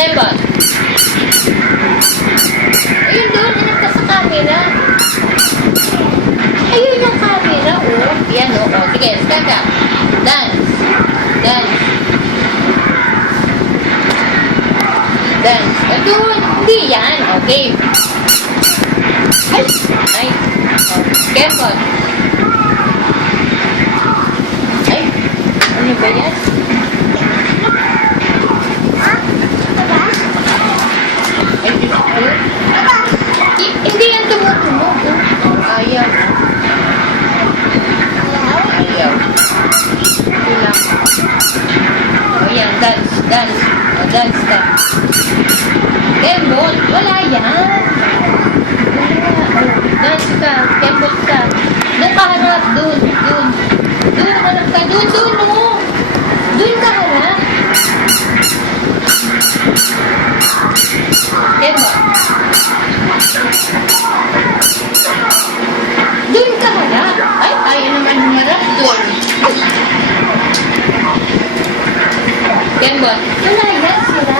Tembot. Ayun doon, hanap ka sa camera. Ayun yung camera, oh. Yan, oh. Oh, sige, stand up. Dance. Dance. Dance. Doon. Hindi yan. Okay. Ay. Ay. Oh, careful. Ay. Ano ba yan? Ay, hindi yan tumutunog. Ayaw. Ayaw. Ito lang. O yan, dance, dance. O, dance ka. Kembot, wala yan. Wala. O, dance ka, kembot ka. Doon ka harap, doon, doon. Doon, harap ka, doon, doon, o. Doon ka harap. Kembot. Doon ka harap. Ay, tayo naman harap doon. Kembot. Wala yan sila.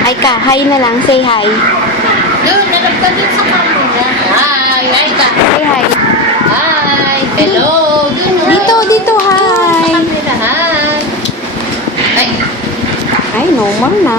Ay ka, hi na lang. Say hi. Doon, harap ka doon sa camera. Hi, hi ka. Say hi. Hi, hello. Doon, Dito, dito, hi. Sa camera, hi. Ay, Ay, normal na.